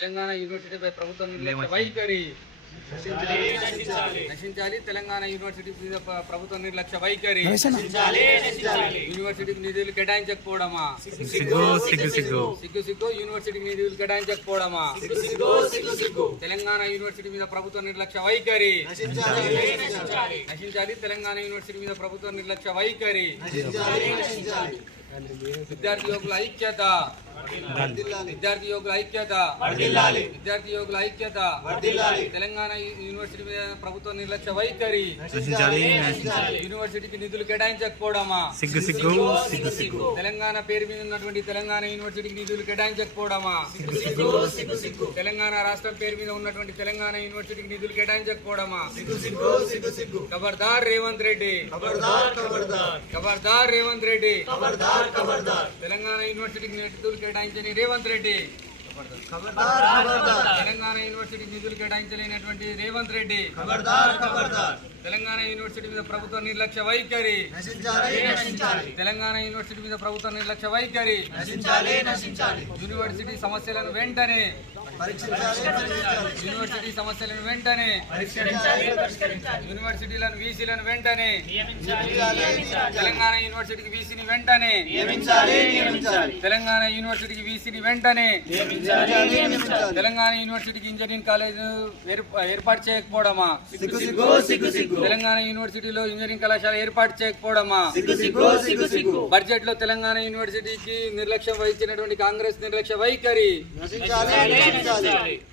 తెలంగాణ యూనివర్సిటీపై ప్రభుత్వం నిర్లక్ష్య వైఖరి నశించాలి. తెలంగాణ యూనివర్సిటీ మీద ప్రభుత్వ నిర్లక్ష్య వైఖరి. యూనివర్సిటీకి నిధులు కేటాయించకపోవడమా? సిగ్గు యూనివర్సిటీకి నిధులు కేటాయించకపోవడమా? తెలంగాణ యూనివర్సిటీ మీద ప్రభుత్వ నిర్లక్ష్య వైఖరి. నశించాలి. తెలంగాణ యూనివర్సిటీ మీద ప్రభుత్వ నిర్లక్ష్య వైఖరి. విద్యార్థి యోగుల ఐక్యత. విద్యార్థి యోగుల ఐక్యత. విద్యార్థి యోగుల ఐక్యత. తెలంగాణ యూనివర్సిటీ మీద ప్రభుత్వ నిర్లక్ష్య వైఖరి. యూనివర్సిటీకి నిధులు కేటాయించకపోవడమా? తెలంగాణ పేరు మీద ఉన్నటువంటి తెలంగాణ యూనివర్సిటీకి నిధులు కేటాయించకపోవడమా? తెలంగాణ రాష్ట్రం పేరు మీద ఉన్నటువంటి తెలంగాణ యూనివర్సిటీకి నిధులు కేటాయించకపోవడమా? ఖబర్దార్ రేవంత్ రెడ్డి. ఖబర్దార్ రేవంత్ రెడ్డి. తెలంగాణ యూనివర్సిటీకి నిధులు కేటాయించని రేవంత్ రెడ్డి. తెలంగాణ యూనివర్సిటీకి నిధులు కేటాయించలేనటువంటి రేవంత్ రెడ్డి. తెలంగాణ యూనివర్సిటీ మీద ప్రభుత్వ నిర్లక్ష్య వైఖరి. తెలంగాణ యూనివర్సిటీ మీద ప్రభుత్వ నిర్లక్ష్య వైఖరి. యూనివర్సిటీ సమస్యలను వెంటనే యూనివర్సిటీ సమస్యలను వెంటనే యూనివర్సిటీలను వీసీలను వెంటనే తెలంగాణ యూనివర్సిటీకి వీసీని వెంటనే తెలంగాణ యూనివర్సిటీకి వీసీని వెంటనే తెలంగాణ యూనివర్సిటీకి ఇంజనీరింగ్ కాలేజ్ ఏర్పాటు చేయకపోవడమా? తెలంగాణ యూనివర్సిటీలో ఇంజనీరింగ్ కళాశాల ఏర్పాటు చేయకపోవడమా? బడ్జెట్ లో తెలంగాణ యూనివర్సిటీకి నిర్లక్ష్యం వహించినటువంటి కాంగ్రెస్ నిర్లక్ష్య వైఖరి.